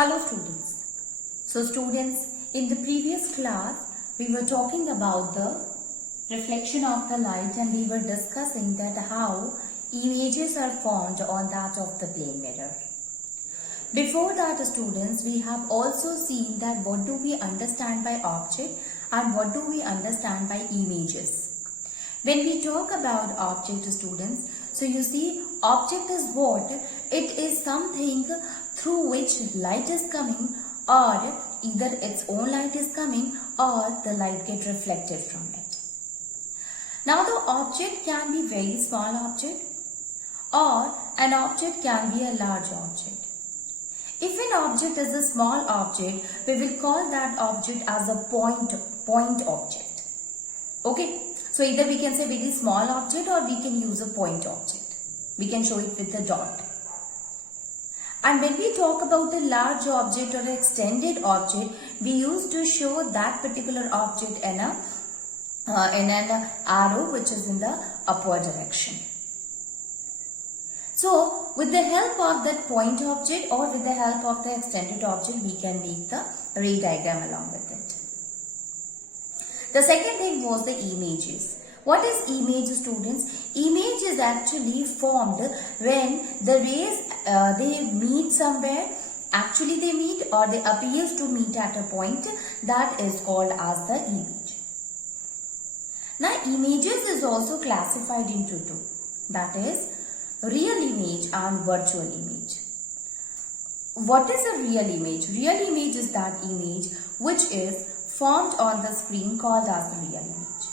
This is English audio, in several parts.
Hello students. So students, in the previous class, we were talking about the reflection of the light and we were discussing that how images are formed on that of the plane mirror. Before that students, we have also seen that what do we understand by object and what do we understand by images. When we talk about object students, so you see object is what? It is something through which light is coming, or either its own light is coming or the light get reflected from it. Now the object can be very small object or an object can be a large object. If an object is a small object, we will call that object as a point object. Okay. So either we can say very small object or we can use a point object. We can show it with a dot. And when we talk about a large object or an extended object, we used to show that particular object in an arrow which is in the upward direction. So with the help of that point object or with the help of the extended object, we can make the ray diagram along with it. The second thing was the images. What is image, students? Image is actually formed when the rays they meet somewhere. Actually they meet or they appear to meet at a point, that is called as the image. Now images is also classified into two. That is real image and virtual image. What is a real image? Real image is that image which is formed on the screen called as the real image.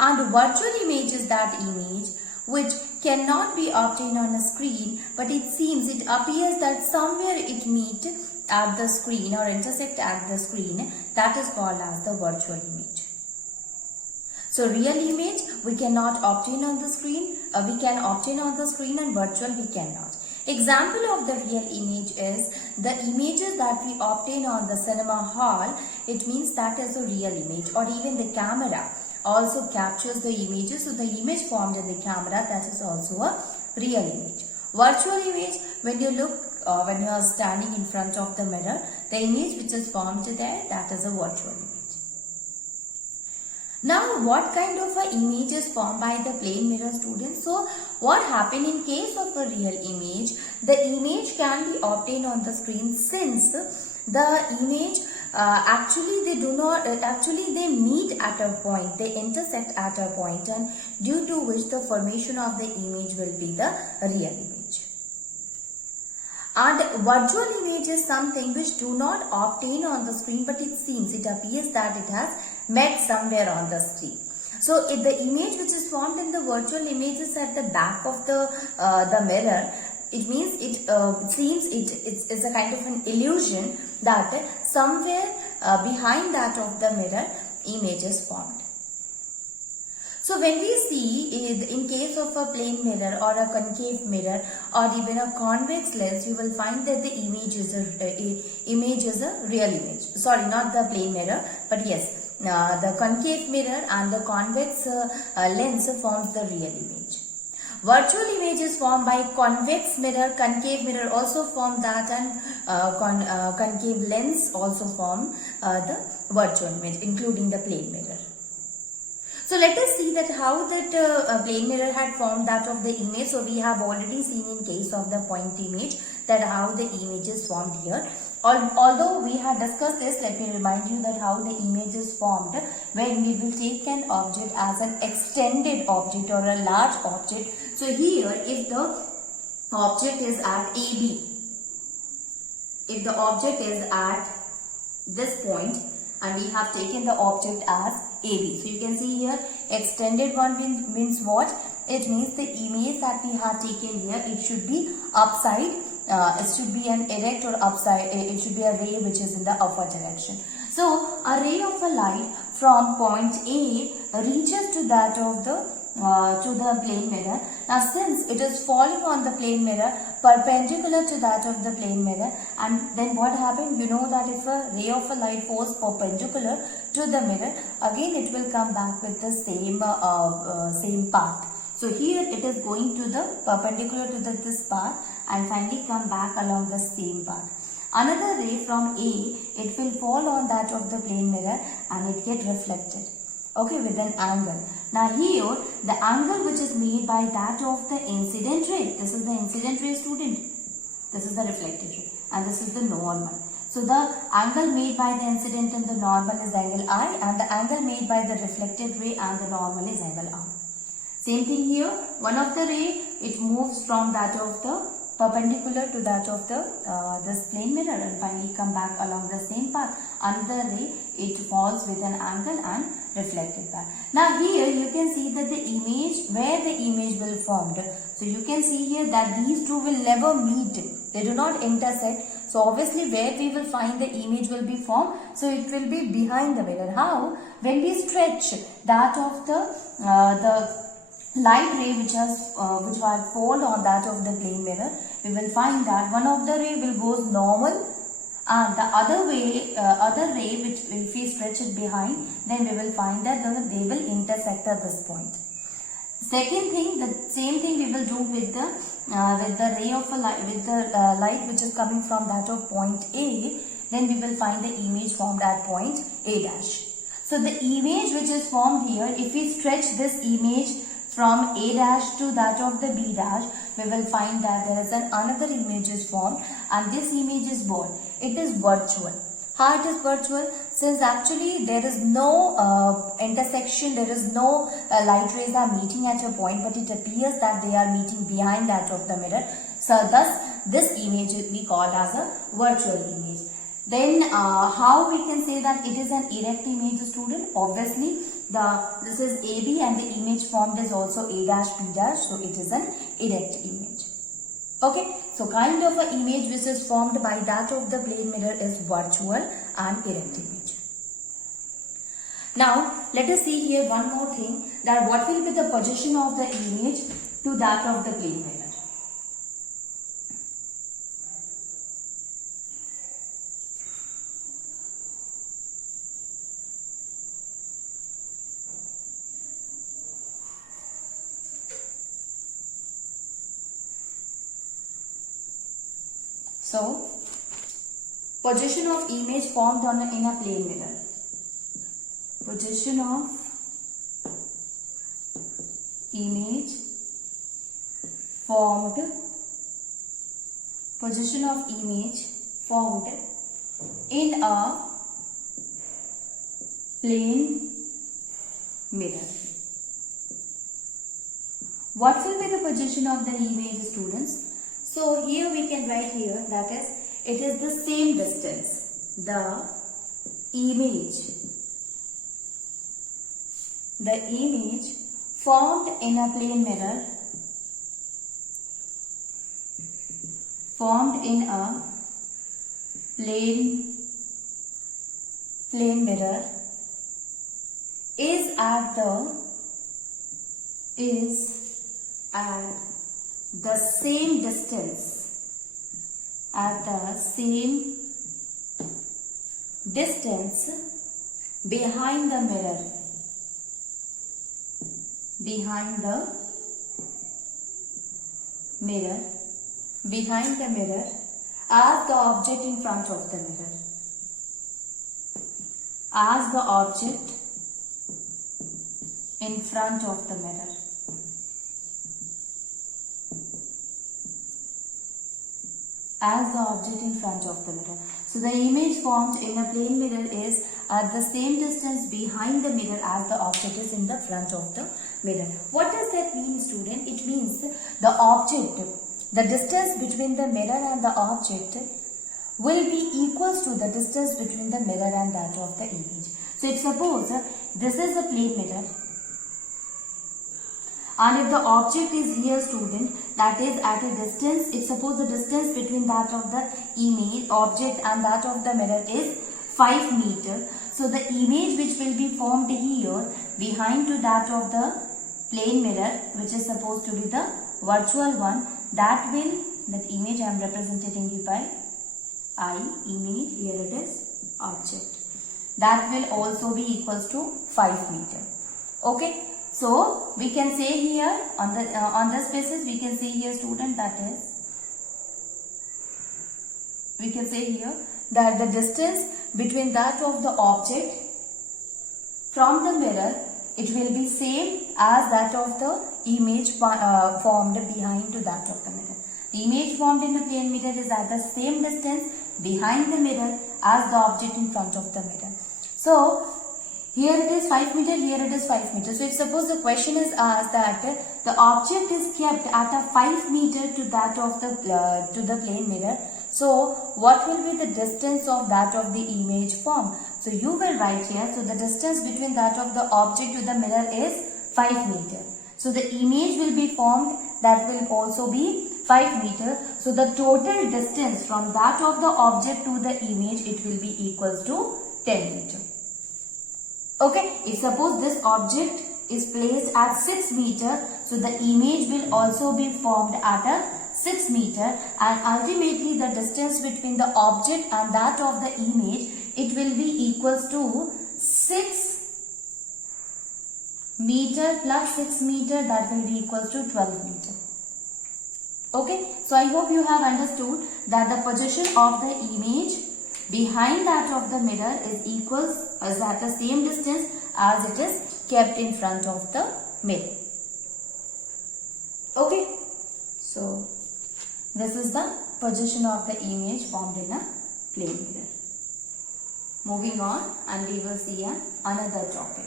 And virtual image is that image which cannot be obtained on a screen, but it appears that somewhere it meet at the screen or intersect at the screen, that is called as the virtual image. So real image we cannot obtain on the screen, we can obtain on the screen, and virtual we cannot. Example of the real image is the images that we obtain on the cinema hall. It means that is a real image, or even the camera also captures the images. So the image formed in the camera, that is also a real image. Virtual image, when you look, when you are standing in front of the mirror, the image which is formed there, that is a virtual image. Now, what kind of a image is formed by the plane mirror, students? So, what happened in case of a real image? The image can be obtained on the screen since the image actually they meet at a point, they intersect at a point, and due to which the formation of the image will be the real image. And virtual image is something which do not obtain on the screen, but it appears that it has met somewhere on the screen. So if the image which is formed in the virtual image is at the back of the mirror, it means it's a kind of an illusion that somewhere behind that of the mirror image is formed. So when we see in case of a plane mirror or a concave mirror or even a convex lens, you will find that the image is a real image. Sorry, not the plane mirror, but yes, the concave mirror and the convex lens forms the real image. Virtual image is formed by convex mirror, concave mirror also form that, and concave lens also form the virtual image, including the plane mirror. So let us see that how that plane mirror had formed that of the image. So we have already seen in case of the point image that how the image is formed here. Although we had discussed this, let me remind you that how the image is formed when we will take an object as an extended object or a large object. So here if the object is at AB, if the object is at this point and we have taken the object as AB. So you can see here extended one means what? It means the image that we have taken here, it should be upside. It should be an erect or upside, it should be a ray which is in the upward direction. So a ray of a light from point A reaches to that of the plane mirror. Now since it is falling on the plane mirror perpendicular to that of the plane mirror, and then what happened? You know that if a ray of a light falls perpendicular to the mirror, again it will come back with the same path. So here it is going to the perpendicular to this path and finally come back along the same path. Another ray from A, it will fall on that of the plane mirror and it get reflected. Okay, with an angle. Now here, the angle which is made by that of the incident ray, this is the incident ray, student. This is the reflected ray and this is the normal. So the angle made by the incident and the normal is angle I, and the angle made by the reflected ray and the normal is angle R. Same thing here, one of the ray, it moves from that of the perpendicular to that of the this plane mirror and finally come back along the same path. Another ray, it falls with an angle and reflected back. Now here you can see that the image, where the image will formed. So you can see here that these two will never meet. They do not intersect. So obviously where we will find the image will be formed. So it will be behind the mirror. How? When we stretch that of the light ray which will fall on that of the plane mirror, we will find that one of the ray will goes normal and the other ray which if we stretch it behind, then we will find that they will intersect at this point. Second thing, the same thing we will do with the ray of a light, with the light which is coming from that of point A, then we will find the image formed at point A dash. So the image which is formed here, if we stretch this image from A dash to that of the B dash, we will find that there is another image is formed and this image is what? It is virtual. How it is virtual? Since actually there is no intersection, there is no light rays are meeting at a point, but it appears that they are meeting behind that of the mirror. So thus this image we call as a virtual image. Then how we can say that it is an erect image, student? Obviously this is AB and the image formed is also A dash B dash, so it is an erect image. Okay, so kind of an image which is formed by that of the plane mirror is virtual and erect image. Now let us see here one more thing, that what will be the position of the image to that of the plane mirror. So, position of image formed in a plane mirror. Position of image formed. Position of image formed in a plane mirror. What will be the position of the image, students? So here we can write here, that is, it is the same distance. The image formed in a plane mirror, formed in a plane mirror is at the same distance, behind the mirror, as the object in front of the mirror, as the object in front of the mirror. As the object in front of the mirror. So the image formed in a plane mirror is at the same distance behind the mirror as the object is in the front of the mirror. What does that mean, student? It means the object, the distance between the mirror and the object will be equals to the distance between the mirror and that of the image. So if suppose this is a plane mirror, and if the object is here, student, that is at a distance, if suppose the distance between that of the image, object and that of the mirror is 5 meter. So the image which will be formed here behind to that of the plane mirror, which is supposed to be the virtual one, that image I am representing it by I, image, here it is object. That will also be equals to 5 meter. Okay. So we can say here on this basis we can say here, student, that is we can say here that the distance between that of the object from the mirror, it will be same as that of the image formed behind to that of the mirror. The image formed in the plane mirror is at the same distance behind the mirror as the object in front of the mirror. So here it is 5 meter, here it is 5 meter. So if suppose the question is asked that the object is kept at a 5 meter to that of the plane mirror. So what will be the distance of that of the image formed? So you will write here. So the distance between that of the object to the mirror is 5 meter. So the image will be formed, that will also be 5 meter. So the total distance from that of the object to the image, it will be equals to 10 meter. Okay, if suppose this object is placed at 6 meter, so the image will also be formed at a 6 meter, and ultimately the distance between the object and that of the image, it will be equals to 6 meter plus 6 meter, that will be equals to 12 meter. Okay, so I hope you have understood that the position of the image behind that of the mirror is at the same distance as it is kept in front of the mirror. Okay, so this is the position of the image formed in a plane mirror. Moving on, and we will see another topic.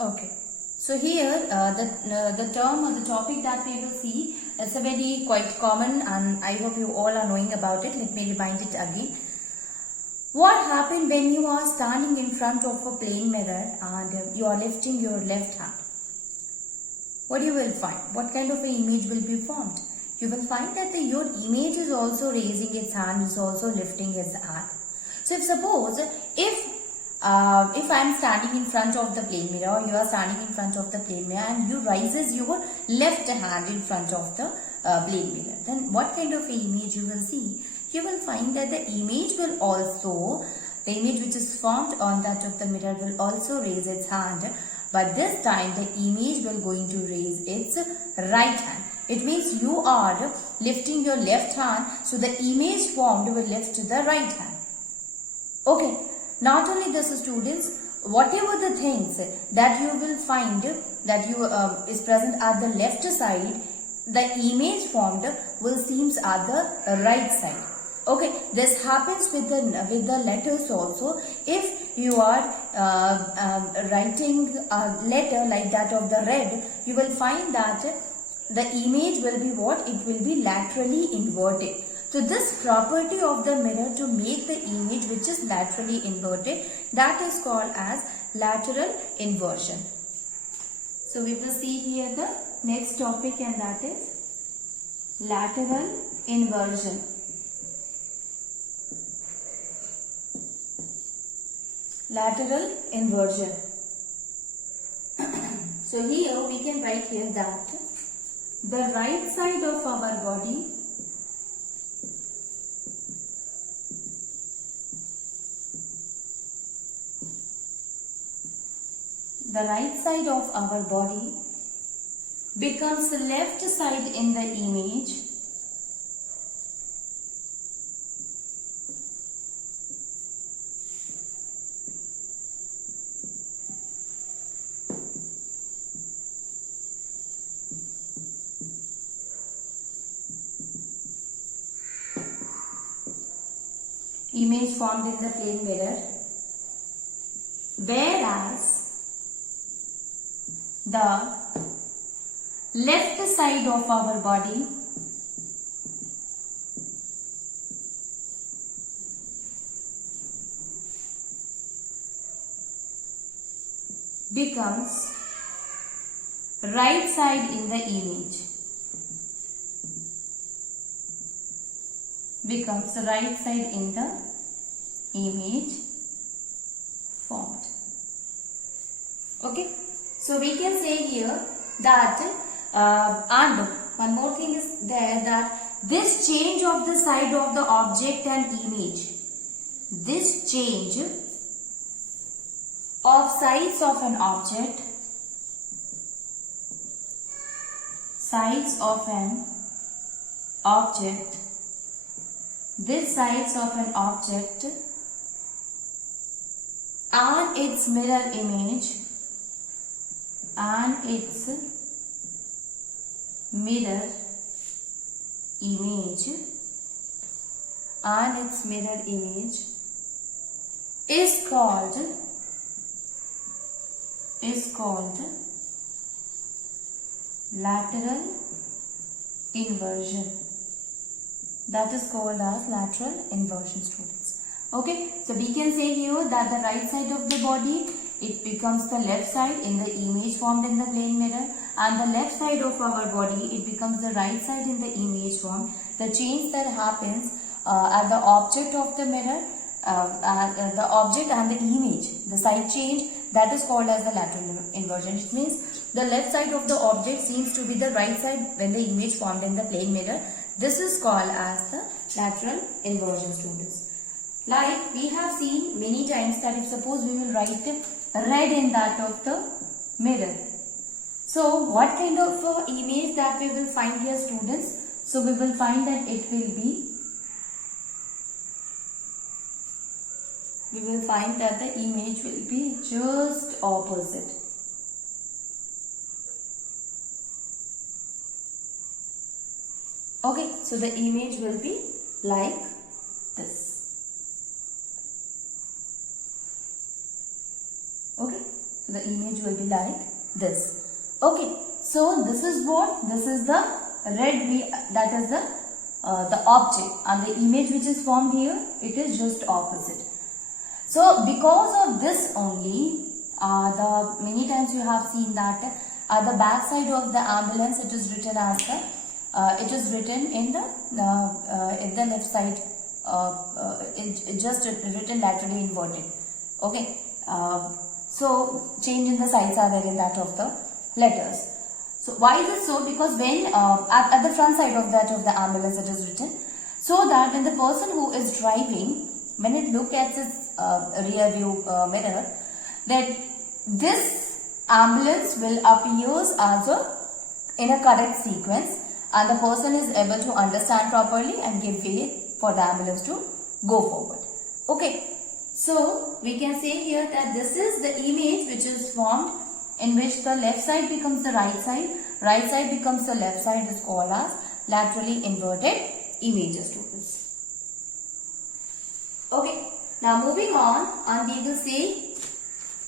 Okay, so here the term or the topic that we will see, it's a very quite common, and I hope you all are knowing about it. Let me remind it again. What happens when you are standing in front of a plane mirror and you are lifting your left hand? What you will find? What kind of an image will be formed? You will find that your image is also raising its hand, is also lifting its hand. So if suppose if I am standing in front of the plane mirror, or you are standing in front of the plane mirror and you raises your left hand in front of the plane mirror, then what kind of image you will see? You will find that the image which is formed on that of the mirror will also raise its hand, but this time the image will going to raise its right hand. It means you are lifting your left hand, so the image formed will lift to the right hand. Okay. Not only this, students, whatever the things that you will find that is present at the left side, the image formed will seems at the right side. Okay, this happens with the letters also. If you are writing a letter like that of the red, you will find that the image will be what? It will be laterally inverted. So this property of the mirror to make the image which is laterally inverted, that is called as lateral inversion. So we will see here the next topic, and that is lateral inversion. Lateral inversion. So here we can write here that the right side of our body becomes the left side in the image formed in the plane mirror, whereas the left side of our body becomes right side in the image. Becomes right side in the image formed. Okay. So we can say here that and one more thing is there, that this change of the side of the object and image, this change of sides of an object, sides of an object, this sides of an object and its mirror image, and its mirror image, and its mirror image is called lateral inversion. That is called as lateral inversion, students. Okay, so we can say here that the right side of the body, it becomes the left side in the image formed in the plane mirror, and the left side of our body, it becomes the right side in the image formed. The change that happens at the object of the mirror, the object and the image, the side change, that is called as the lateral inversion. It means the left side of the object seems to be the right side when the image formed in the plane mirror. This is called as the lateral inversion, students. Like we have seen many times that if suppose we will write red in that of the mirror. So what kind of image that we will find here, students? So we will find that it will be, we will find that the image will be just opposite. Okay, so the image will be like this. Okay, so the image will be like this. Okay, so this is what? This is the red, that is the object, and the image which is formed here, it is just opposite. So because of this only, the many times you have seen that at the back side of the ambulance, it is written as the it is written in the left side. It just written laterally inverted. Okay. So change in the sides are there in that of the letters. So why is it so? Because when at the front side of that of the ambulance it is written, so that when the person who is driving, when it look at its rear view mirror, that this ambulance will appears as in a correct sequence, and the person is able to understand properly and give way for the ambulance to go forward. Okay. So we can say here that this is the image which is formed, in which the left side becomes the right side becomes the left side, is called as laterally inverted images, students. Okay, now moving on, and we will say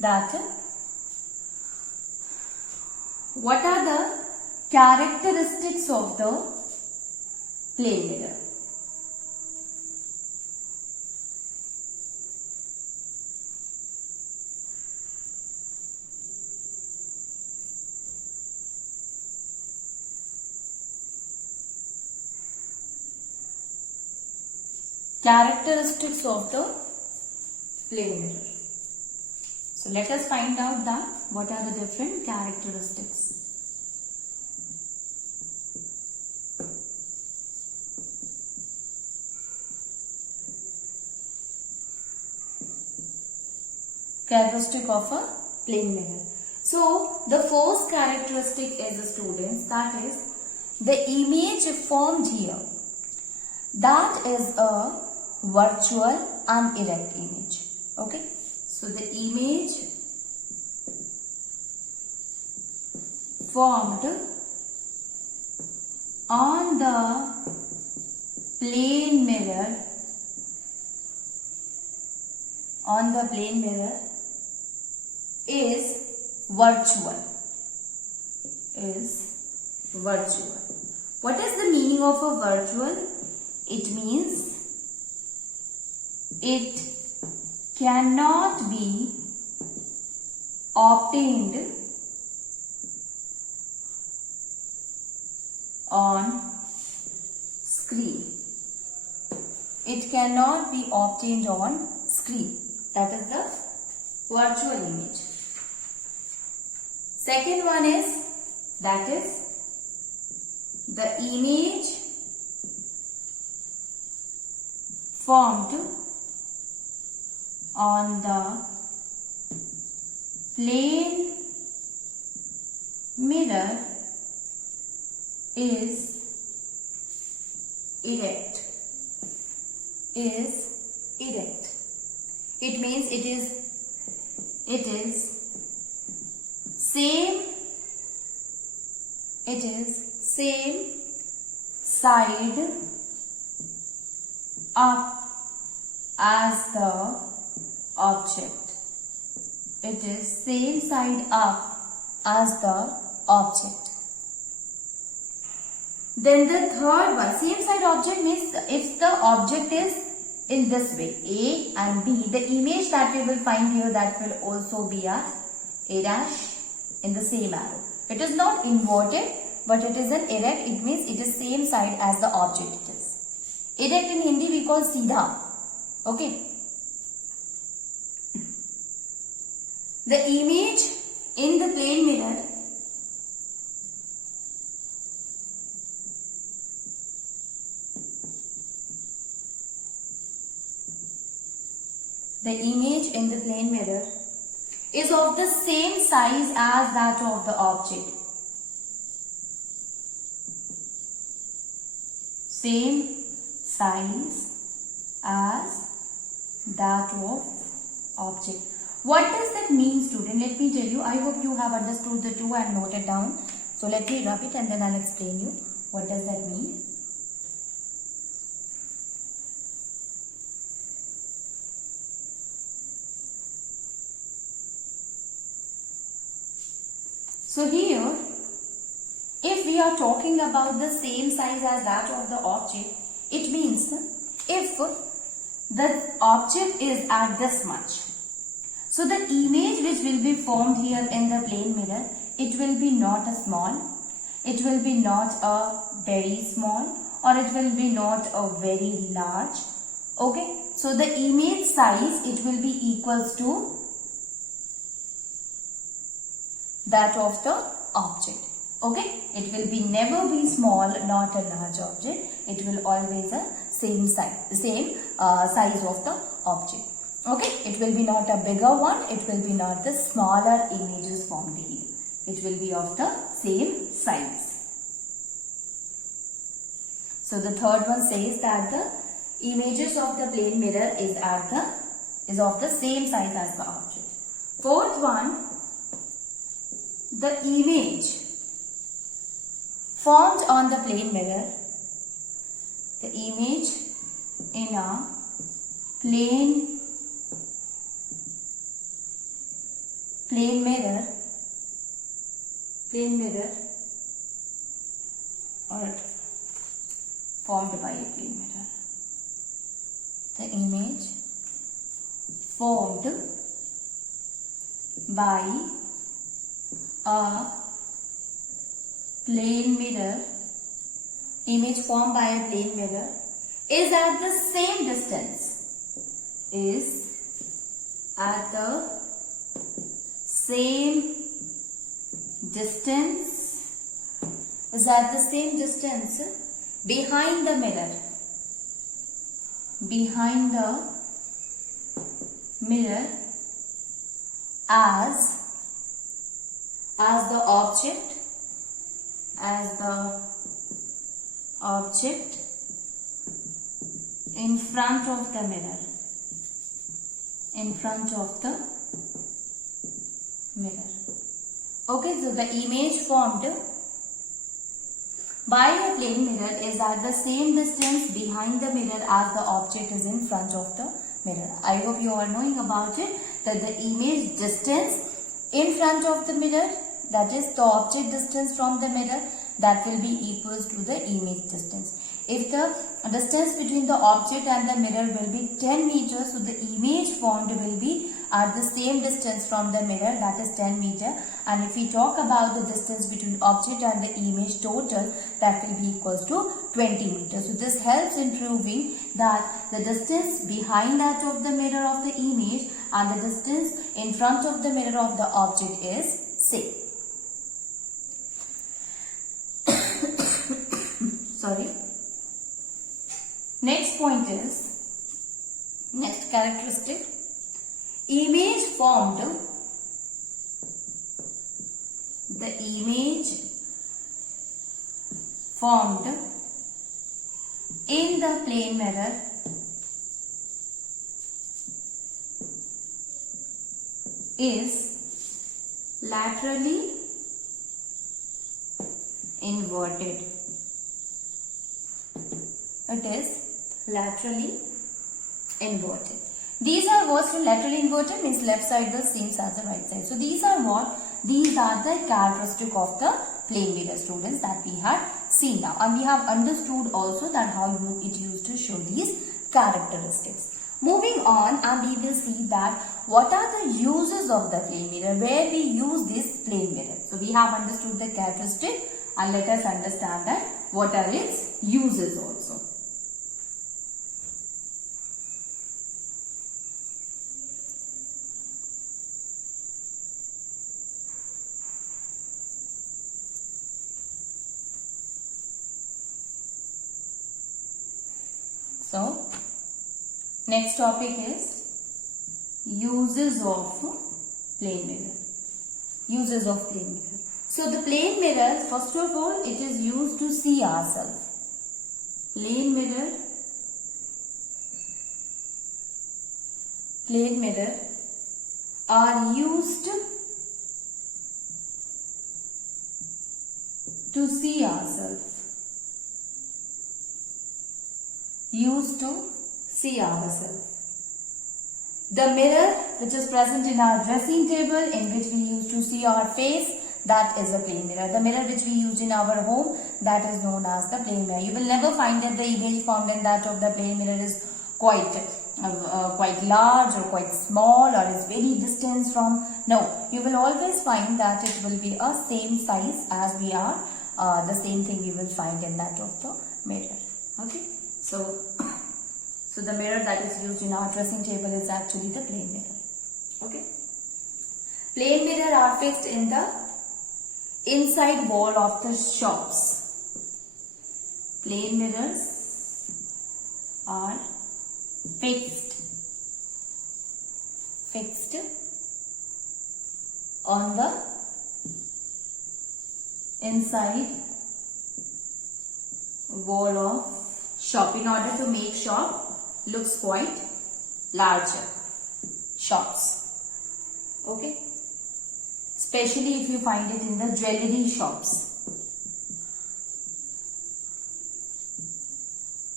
that what are the characteristics of the plane mirror. Characteristics of the plane mirror. So let us find out that what are the different characteristics. Characteristic of a plane mirror. So the first characteristic is, the students, that is the image formed here, that is a virtual and erect image. Okay, so the image formed on the plane mirror, is virtual. What is the meaning of a virtual? It means it cannot be obtained on screen. It cannot be obtained on screen. That is the virtual image. Second one is, that is the image formed on the plane mirror is erect. It means it is same side up as the object. It is same side up as the object. Then the third one, same side object means if the object is in this way, A and B, the image that we will find here, that will also be at A dash in the same arrow. It is not inverted, but it is an erect. It means it is same side as the object it is. Erect in Hindi we call seedha. Okay. The image in the plane mirror is of the same size as that of the object. Same size as that of object. What does that mean, student? Let me tell you. I hope you have understood the two and noted down. So let me rub it and then I'll explain you what does that mean. So here, if we are talking about the same size as that of the object, it means if the object is at this much, so the image which will be formed here in the plane mirror, it will be not a small, it will be not a very small, or it will be not a very large. Okay, so the image size, it will be equals to that of the object. Okay, it will be never be small, not a large object. It will always a same size of the object. Okay, it will be not a bigger one. It will be not the smaller images formed here. It will be of the same size. So the third one says that the images of the plane mirror is of the same size as the object. Fourth one, the image formed on the plane mirror, the image in a plane mirror or formed by a plane mirror. The image formed by a plane mirror, image formed by a plane mirror is at the same distance, is at the same distance behind the mirror, as the object in front of the mirror. Okay, so the image formed by a plane mirror is at the same distance behind the mirror as the object is in front of the mirror. I hope you are knowing about it, that the image distance in front of the mirror, that is the object distance from the mirror, that will be equals to the image distance. If the distance between the object and the mirror will be 10 meters, so the image formed will be at the same distance from the mirror, that is 10 meter. And if we talk about the distance between object and the image total, that will be equals to 20 meters. So this helps in proving that the distance behind that of the mirror of the image and the distance in front of the mirror of the object is same. sorry. Next point is, next characteristic, image formed, the image formed in the plane mirror is laterally inverted. It is laterally inverted. These are words to laterally inverted, means left side the same as the right side. So these are what? These are the characteristic of the plane mirror, students, that we had seen now. And we have understood also that how it used to show these characteristics. Moving on, and we will see that what are the uses of the plane mirror, where we use this plane mirror. So we have understood the characteristic, and let us understand that what are its uses also. So, next topic is uses of plane mirror. Uses of plane mirror. So, the plane mirror, first of all, it is used to see ourselves. Plane mirror are used to see ourselves. Used to see ourselves. The mirror which is present in our dressing table, in which we used to see our face, that is a plane mirror. The mirror which we used in our home, that is known as the plane mirror. You will never find that the image formed in that of the plane mirror is quite large or quite small or is very distant from. No, you will always find that it will be a same size as we are. The same thing we will find in that of the mirror. Okay. So the mirror that is used in our dressing table is actually the plane mirror. Okay. Plane mirror are fixed in the inside wall of the shops. Plane mirrors are fixed on the inside wall of shop, in order to make shop looks quite larger. Shops. Okay. Especially if you find it in the jewelry shops.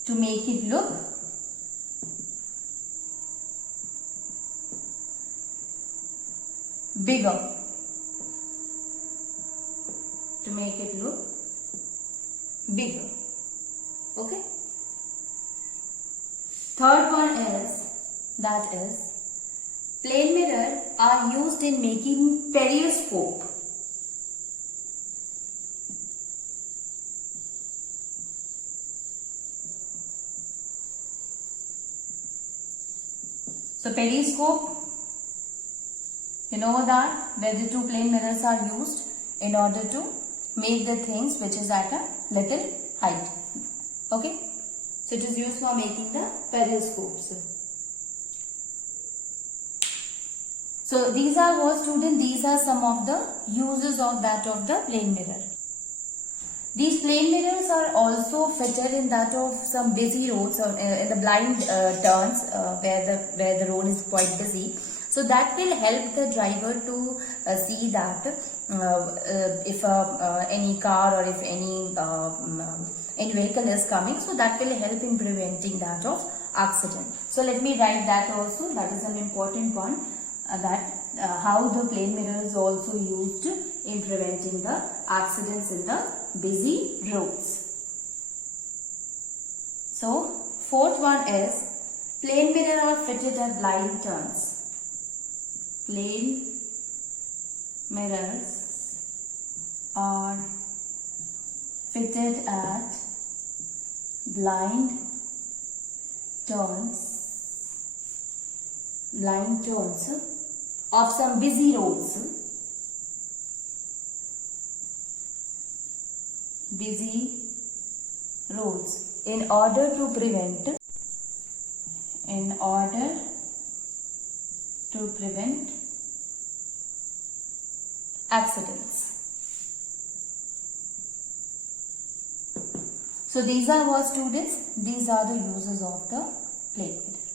To make it look bigger. To make it look bigger. Okay. Third one is, that is, plane mirror are used in making periscope. So periscope, you know that, where the two plane mirrors are used in order to make the things which is at a little height. Okay. So it is used for making the periscopes. So these are what, students, these are some of the uses of that of the plane mirror. These plane mirrors are also fitted in that of some busy roads or in the blind turns where the road is quite busy. So that will help the driver to see that if any car or if any vehicle is coming, so that will help in preventing that of accident. So let me write that also. That is an important one, that how the plane mirror is also used in preventing the accidents in the busy roads. So fourth one is, plane mirror are fitted at blind turns. Plane mirrors are fitted at blind turns of some busy roads. Busy rules in order to prevent accidents. So these are what students, these are the uses of the plate mirror.